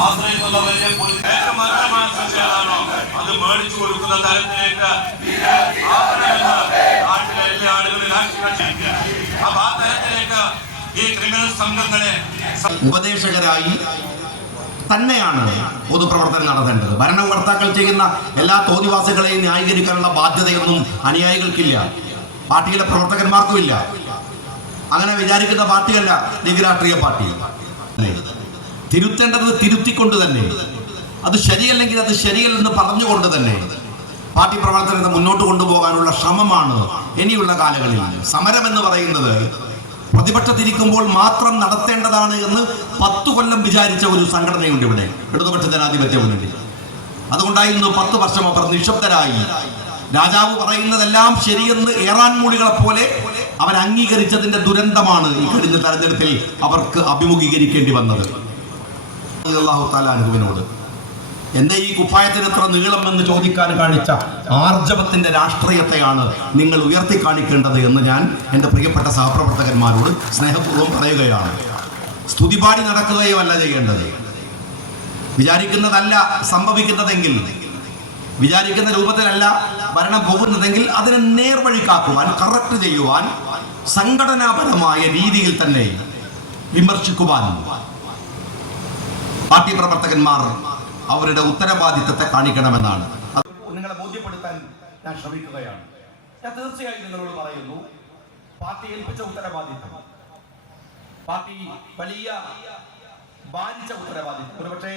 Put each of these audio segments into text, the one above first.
ആശ്രയിക്കുന്ന വലിയ ഏതാണോ അത് മേടിച്ചു കൊടുക്കുന്ന തരത്തിലേക്ക് നാട്ടിലെ എല്ലാ ആളുകളും അപ്പൊ ആ തരത്തിലേക്ക് ഈ ക്രിമിനൽ സംഘങ്ങളെ ഉപദേശകരായി തന്നെയാണ് പൊതുപ്രവർത്തനം നടത്തേണ്ടത്. ഭരണകർത്താക്കൾ ചെയ്യുന്ന എല്ലാ തോന്നിവാസികളെയും ന്യായീകരിക്കാനുള്ള ബാധ്യതയൊന്നും അനുയായികൾക്കില്ല, പാർട്ടിയിലെ പ്രവർത്തകന്മാർക്കുമില്ല. അങ്ങനെ വിചാരിക്കുന്ന പാർട്ടിയല്ല ലീഗ് രാഷ്ട്രീയ പാർട്ടി. തിരുത്തേണ്ടത് തിരുത്തിക്കൊണ്ട് തന്നെ, അത് ശരിയല്ലെങ്കിൽ അത് ശരിയല്ലെന്ന് പറഞ്ഞുകൊണ്ട് തന്നെ പാർട്ടി പ്രവർത്തനത്തെ മുന്നോട്ട് കൊണ്ടുപോകാനുള്ള ശ്രമമാണ് ഇനിയുള്ള കാലങ്ങളിൽ. സമരം എന്ന് പറയുന്നത് പ്രതിപക്ഷത്തിരിക്കുമ്പോൾ മാത്രം നടത്തേണ്ടതാണ് എന്ന് 10 കൊല്ലം വിചാരിച്ച ഒരു സംഘടനയുണ്ട് ഇവിടെ, ഇടതുപക്ഷ ജനാധിപത്യ മുന്നണി. അതുകൊണ്ടായിരുന്നു 10 വർഷം അവർ നിശബ്ദരായി. രാജാവ് പറയുന്നതെല്ലാം ശരിയെന്ന് ഏറാൻ മൂളികളെ പോലെ അവർ അംഗീകരിച്ചതിന്റെ ദുരന്തമാണ് ഈ കഴിഞ്ഞ തെരഞ്ഞെടുപ്പിൽ അവർക്ക് അഭിമുഖീകരിക്കേണ്ടി വന്നത്. അല്ലാഹു തആല അനുവിനോട് എന്റെ ഈ കുപ്പായത്തിന് എത്ര നീളം എന്ന് ചോദിക്കാൻ കാണിച്ച ആർജവത്തിന്റെ രാഷ്ട്രീയത്തെയാണ് നിങ്ങൾ ഉയർത്തി കാണിക്കേണ്ടത് എന്ന് ഞാൻ എൻ്റെ പ്രിയപ്പെട്ട സഹപ്രവർത്തകന്മാരോട് സ്നേഹപൂർവ്വം പറയുകയാണ്. സ്തുതിപാടി നടക്കുകയോ അല്ല ചെയ്യേണ്ടത്. വിചാരിക്കുന്നതല്ല സംഭവിക്കുന്നതെങ്കിൽ, വിചാരിക്കുന്ന രൂപത്തിലല്ല ഭരണം പോകുന്നതെങ്കിൽ അതിനെ നേർവഴിക്കാക്കുവാൻ, കറക്റ്റ് ചെയ്യുവാൻ, സംഘടനാപരമായ രീതിയിൽ തന്നെ വിമർശിക്കുവാൻ പാർട്ടി പ്രവർത്തകന്മാർ അവരുടെ ഉത്തരവാദിത്തത്തെ കാണിക്കണമെന്നാണ്. അത് നിങ്ങളെ ബോധ്യപ്പെടുത്താൻ ഞാൻ ശ്രമിക്കുകയാണ്. ഞാൻ തീർച്ചയായും നിങ്ങളോട് പറയുന്നു, പാർട്ടി ഏൽപ്പിച്ച ഉത്തരവാദിത്തം, പാർട്ടി വലിയ ഭാരിച്ച ഉത്തരവാദിത്തം, ഒരുപക്ഷെ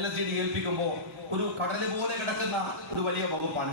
LSD ഏൽപ്പിക്കുമ്പോൾ ഒരു കടല് പോലെ കിടക്കുന്ന ഒരു വലിയ വകുപ്പാണ്.